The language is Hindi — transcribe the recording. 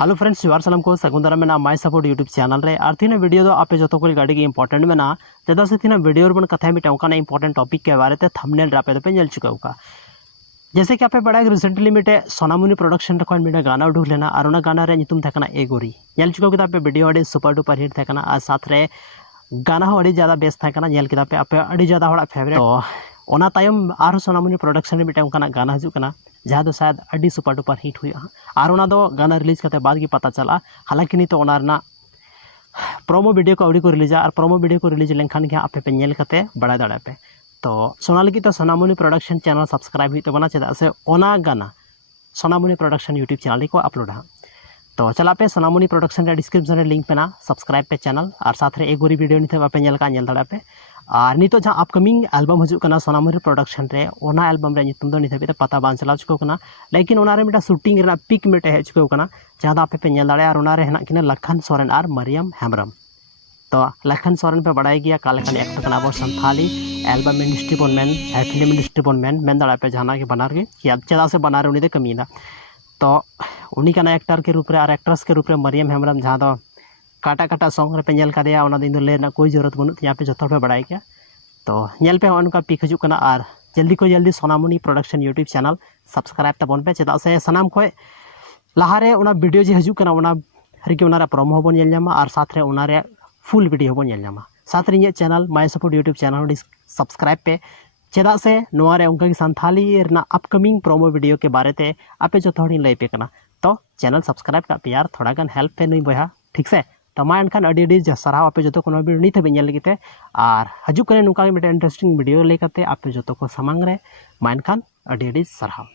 हेलो फ्रेंड्स जोहार सालाम को सगुंदरा में माय सपोर्ट यूट्यूब चैनल रे और थीना वीडियो दो आपे जो को गाड़ी की इंपॉर्टेंट में ना चेदा से थीना वीडियो बन कथा में टाउका इंपॉर्टेंट टॉपिक के बारे में थंबनेल रापे तो पे नल चुका होगा। जैसे कि आपे बड़ा रिसेंटली मिटे सोनामुनी प्रोडक्शन रखन मिटे गाना उडुक लेना और उना गाना रे नितुम थकना एगोरी नल चुका होगा। आपे वीडियो अड़ी सुपर डुपर हिट थकना और साथ रे गाना हो अड़ी ज़्यादा बेस्ट थकना नल किदा पे आपे अड़ी ज़्यादा हड़ा फेवरेट तो ओना तायम आर सोनामुनी प्रोडक्शन में मिटे उनका गाना हजू कना जहाँ तो शायद अड़ी सुपर डुपर हिट हुआ और ओना दो गाना रिलीज करते बाद की पता चला। हालांकि नहीं तो ओना रना प्रोमो वीडियो को अवड़ी को रिलीजा और प्रोमो वीडियो को रिलीज लेनखान के आपे पे नेल करते बड़ा दाड़ा पे तो सोना लगी तो सोनामुनी प्रोडक्शन चैनल सब्सक्राइब हुई तो बना चेदा से ओना गाना सोनामुनी प्रोडक्शन यूट्यूब चैनल को अपलोड तो चला पे सोनामुनी प्रोडक्शन रे डिस्क्रिप्शन रे लिंक पे ना सब्सक्राइब पे चैनल और साथ रे एक गोरी वीडियो निते बापे नेल का नेल दाड़ा पे और नितो जहाँ अपकमिंग एल्बम हजू कना सोनामुनी प्रोडक्शन रे ओना एल्बम रे नितुम दो निते भी पता बान चलाव चुको कना लेकिन ओना रे मिटा शूटिंग रे पिक मिटे हे चुको कना जहाँ आपे पे नेल दाड़ा और ओना रे हेना किना लखन सोरेन और मरियम हेम्ब्रम तो लखन सोरेन पे बड़ाई गया का लेखन एक्टर कना अब संथाली एल्बम इंडस्ट्री बन मेन फिल्म इंडस्ट्री बन मेन दाड़ा पे जहाँ के बनार के चेदा से बनार उनी दे कमीना तो उनी कना एक्टर के रूप रे और एक्ट्रेस के रूप रे मरियम हेम्ब्रम जहाँ दो काटा काटा सॉन्ग रे पे नेल कादेया ओना दिन ले ना कोई जरूरत बनु यहाँ पे जो पे बड़ाई गया तो नेल पे उनका पिक हजू कना और जल्दी को जल्दी सोनामुनी प्रोडक्शन यूट्यूब चैनल सब्सक्राइब तबन पे चेदा से सनाम खोय लहारे उना वीडियो जे हजू कना उना हरिके उना रे प्रोमो होबन नेल न्यामा और साथ रे उना रे फुल वीडियो होबन नेल न्यामा साथ रे इᱧᱟᱹᱜ चैनल माय सपोर्ट यूट्यूब चैनल सब्सक्राइब पे चेदा से नोआ रे उनका की संथाली रना अपकमिंग प्रोमो वीडियो के बारे ते आपे जो थोड़ी लई पे कना तो चैनल सब्सक्राइब का पे यार थोड़ा गन हेल्प पे नहीं बया ठीक से तो मा एनखान अड़ी साराव आपे जो को वीडियो नहीं थे लगे और हजू कने नुका मिटे इंटरेस्टिंग वीडियो लेकते आपे जो को सामांग रे मा एनखान अड़ी साराव।